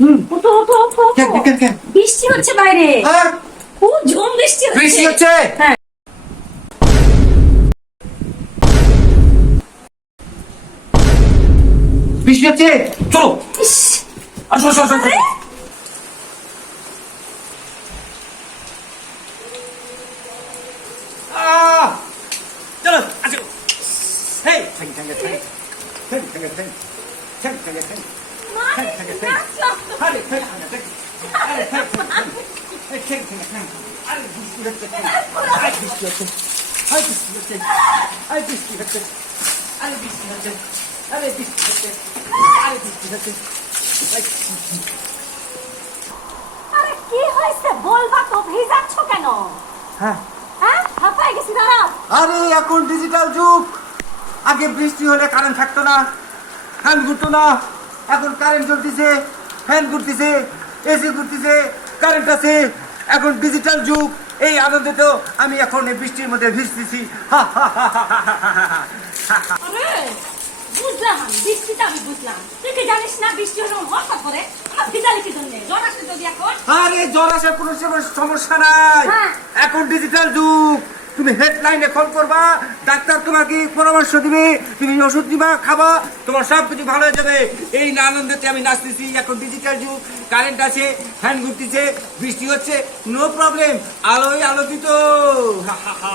হুম। ওঠো? বৃষ্টি হচ্ছে বাইরে। আর? খুব ঝুম বৃষ্টি হচ্ছে। বৃষ্টি হচ্ছে? হ্যাঁ। বৃষ্টি হচ্ছে? চলো। আসো আসো আসো আসো। হেই Ah. Ah. আরে কি হয়েছে? বলবা কেন? হ্যাঁ। হ্যাঁ? হাঁপায় গেছি দাঁড়াও। আরে এখন ডিজিটাল যুগ। আগে বৃষ্টি হলে কারেন্ট থাকতো না। ফ্যান ঘুরতো না। এখন কারেন্ট চলতেছে ফ্যান ঘুরতেছে এসি ঘুরতেছে কারেন্ট আছে। এখন ডিজিটাল যুগ এই আনন্দে তো আমি এখন এই বৃষ্টির মধ্যে ভিজতেছি। হা, হা, হা, হা, হা, হা, হা, হা। বুঝলাম বৃষ্টিটা আমি বুঝলাম। তুই কি জানিস না বৃষ্টি হলে হঠাৎ করে আমার ভিজালি কি জন্য? জ্বর আসছে যদি এখন? আরে জ্বর আসার কোনো সমস্যা নাই। হ্যাঁ। এখন ডিজিটাল যুগ। তুমি হেডলাইনে কল করবা, ডাক্তার তোমাকে পরামর্শ দিবে, তুমি ওষুধ দিবা খাবা, তোমার সব কিছু ভালো হয়ে যাবে। এই না আনন্দেতে আমি নাচতেছি, এখন ডিজিটাল যুগ কারেন্ট আছে ফ্যান ঘুরতেছে, বৃষ্টি হচ্ছে নো প্রবলেম আলোয় আলোকিত। হা হা হা।